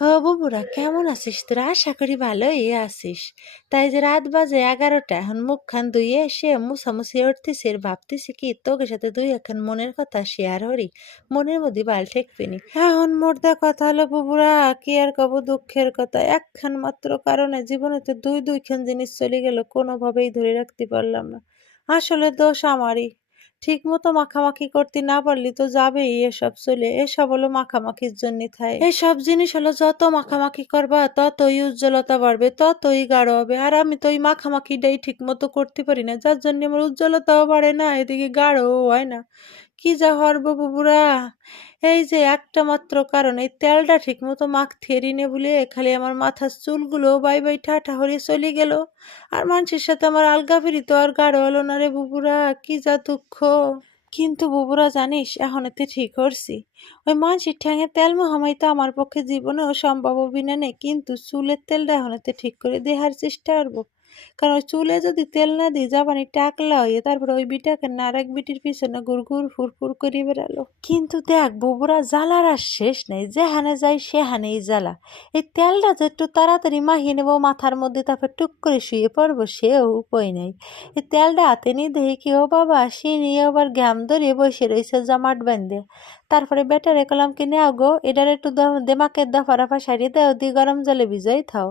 ও বুবুরা, কেমন আছিস তোরা? আশা করি ভালোই আছিস। তাই যে রাত বাজে 11টা, এখন মুখখান ধুয়ে এসে মুছামুছি উঠতেছি আর ভাবতেছি কি তোকে সাথে দুই এখন মনের কথা শেয়ার করি। মনের মধ্যে বাল ঠেকবিনি। এখন মোর্দা কথা হলো বুবুরা, কি আর কব, দুঃখের কথা। একখান মাত্র কারণে জীবনে তো দুইখান জিনিস চলে গেল, কোনোভাবেই ধরে রাখতে পারলাম না। আসলে দোষ আমারই। ঠিক মতো মাখামাখি করতে না পারলি তো যাবেই এসব চলে। এসব হলো মাখামাখির জন্য থাই। এসব জিনিস হলো যত মাখামাখি করবা ততই উজ্জ্বলতা বাড়বে, ততই গাঢ় হবে। আর আমি তো ওই মাখামাখিটাই ঠিক মতো করতে পারি না, যার জন্য আমার উজ্জ্বলতাও বাড়ে না, এদিকে গাঢ়ও হয় না। কি যা হরব বুবুরা! এই যে একটা মাত্র কারণ, এই তেলটা ঠিক মতো মাখতেরি নে বলে খালি আমার মাথার চুলগুলো বাই বাই ঠাঠা হয়ে চলে গেল। আর মানুষের সাথে আমার আলগা ফিরি তো আর গাঢ় হলো না রে বুবুরা, কি যা দুঃখ। কিন্তু বুবুরা জানিস, এখন এতে ঠিক করছি। ওই মানসির ঠ্যাঙে তেল মাখামাই তো আমার পক্ষে জীবনেও সম্ভব হবি না নে, কিন্তু চুলের তেলটা এখন এতে ঠিক করে দেওয়ার চেষ্টা করবো। কারণ ওই চুলে যদি তেল না দিই জাপানি টাকলা হয়ে তারপরে ওই বিটাকে না আর এক বিটির পিছনে গুড় ফুরফুর করে বেড়ালো। কিন্তু দেখ বুবুরা, জ্বালার আর শেষ নেই, যেখানে যাই সেখানেই জ্বালা। এই তেলটা যে একটু তাড়াতাড়ি মাখিয়ে নেবো মাথার মধ্যে, তারপর টুক করে শুয়ে পড়বো, সেও উপায় নেই। এই তেলটা হাতে নিয়ে দেখি কি, ও বাবা, সে নিয়ে আবার ঘাম ধরে বসে রয়েছে জামাট বান্ধে। তারপরে বেটারে কলাম কি, নেও গো, এটার একটু দেমাকের দফা রফা সারিয়ে দাও, দিয়ে গরম জলে ভিজাই থাও।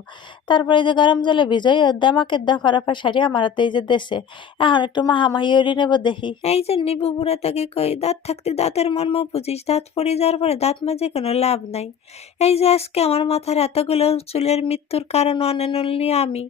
তারপরে এই যে গরম জলে ভিজাই দেমাকের দফা রফা সারিয়ে আমার হাতে এই যে দেশে, এখন একটু মাহামাহি ওরি নেবো দেখি। এই যে নিবু বুড়া তাকে কই, দাঁত থাকতে দাঁতের মর্ম বুঝিস, দাঁত পড়ে যাওয়ার পরে দাঁত মাজে কোনো লাভ নাই। এই যে আজকে আমার মাথার এতগুলো চুলের মৃত্যুর কারণ অনলি আমি।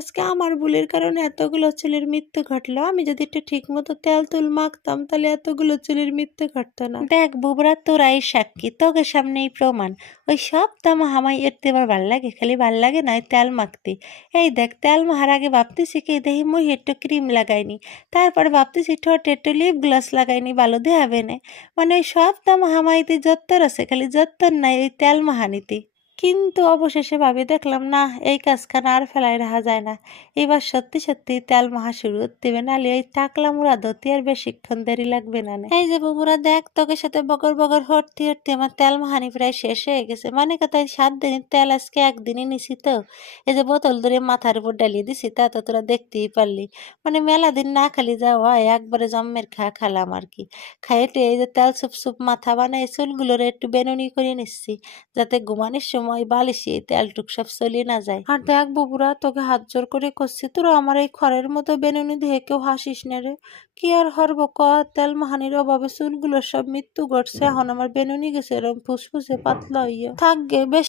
আজকে আমার ভুলের কারণে এতগুলো চুলের মৃত্যু ঘটলো। আমি যদি একটু ঠিক মতো তেল তুল মাখতাম তাহলে এতগুলো চুলের মৃত্যু ঘটতো না। দেখ বুবরা, তোরাই সাক্ষী, তোকে সামনেই প্রমাণ। ওই সব দাম হামাই এরতে আমার ভাল লাগে, খালি ভাল লাগে না তেল মাখতে। এই দেখ, তেল মাখার আগে ভাবতেছি কি, দেখি মুই একটু ক্রিম লাগাইনি, তারপরে ভাবতেছি ঠোঁটে একটু লিপ গ্লস লাগাইনি, ভালো দেখাবে না। মানে ওই সব দাম হামাইতে যত্তর আছে, খালি যত্তর নাই ওই তেল মাহানিতে। কিন্তু অবশেষে ভাবি দেখলাম না, এই কাজখানা আর ফেলাই রাখা যায় না। এবার সত্যি সত্যি তেল মাখা শুরু দেবে, নাহলে ওই টাকলা মুড়া ধরতে আর বেশিক্ষণ দেরি লাগবে না। এই যে বুবুরা দেখ, তোকে সাথে বগর বগর হরতে হরতে আমার তেল মাহানি প্রায় শেষ হয়ে গেছে। মানে কথায় 7 দিনের তেল আজকে একদিনই নিছি তো। এই যে বোতল ধরে মাথার উপর ডালিয়ে দিছি, তা তো তোরা দেখতেই পারলি। মানে মেলা দিন না খালি যাওয়া, একবারে জম্মের খালাম আর কি। খাইতে এই যে তেল সুপ মাথা বানাই চুলগুলোরে একটু বেনুনি করে নিচ্ছি, যাতে ঘুমানোর সময় বালিশে তেলটুক সব চলে না যায়। আর দেখ বুবুরা, তোকে হাত জোর করে করছি, তোরা আমার এই খড়ের মতো বেনুনি দেখে কেউ হাসিস না রে। কি আর হরব ক, তেল মাহানির অভাবে চুলগুলোর সব মৃত্যু ঘটছে। এখন আমার বেনুনি গেছে এরকম ফুসফুসে পাতলা হইয়া থাকবে। বেশ